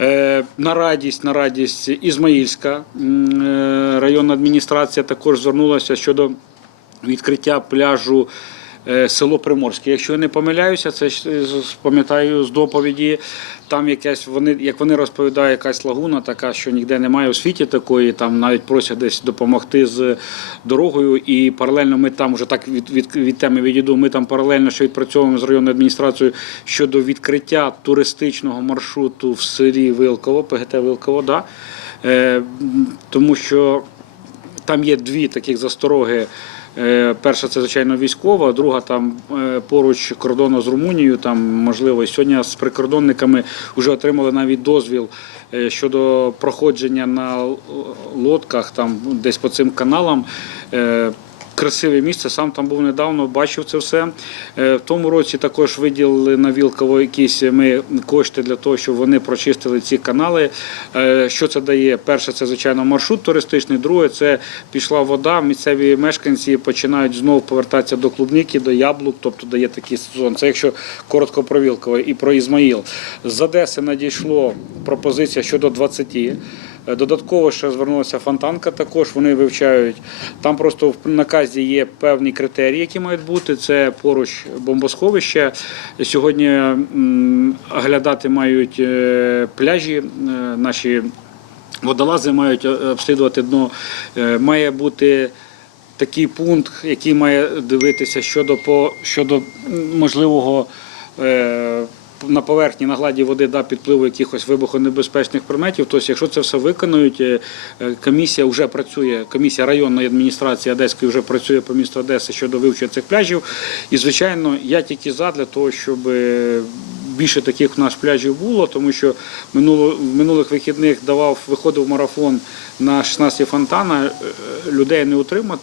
Е, На радість, на радість Ізмаїльська. Е, районна адміністрація також звернулася щодо відкриття пляжу село Приморське. Якщо я не помиляюся, це е, пам'ятаю з доповіді. Там якась вони, як вони розповідають, якась лагуна, така, що ніде немає у світі такої. Там навіть просять десь допомогти з дорогою. І паралельно ми там вже так від, від, від теми відійду. Ми там паралельно ще відпрацьовуємо з районною адміністрацією щодо відкриття туристичного маршруту в селі Вилково, ПГТ Вилково, да? е, тому що там є дві таких застороги. Е, Перша це звичайно військова, друга там е, поруч кордону з Румунією. Там можливо і сьогодні з прикордонниками вже отримали навіть дозвіл е, щодо проходження на лодках, там десь по цим каналам. Е, Красиве місце, сам там був недавно, бачив це все. Е, В тому році також виділили на Вілково якісь ми кошти для того, щоб вони прочистили ці канали. Е, Що це дає? Перше, це звичайно маршрут туристичний. Друге, це пішла вода. Місцеві мешканці починають знову повертатися до клубники, до яблук, тобто дає такий сезон. Це якщо коротко про Вілково і про Ізмаїл. З Одеси надійшло пропозиція щодо 20. Е, Додатково ще звернулася фонтанка. Також вони вивчають. Там просто в наказі є певні критерії, які мають бути. Це поруч бомбосховище. Сьогодні оглядати мають е, пляжі. е, Наші водолази мають обслідувати дно. Має бути. Такий пункт, який має дивитися щодо по щодо можливого на поверхні на гладі води да, підпливу якихось вибухонебезпечних предметів. Тобто, якщо це все виконують, е, е, комісія вже працює, комісія районної адміністрації Одеської вже працює по місту Одеси щодо вивчення цих пляжів. І, звичайно, я тільки за для того, щоб е, більше таких у нас пляжів було, тому що минуло, минулих вихідних давав, виходив марафон на 16 фонтана, людей не утримати.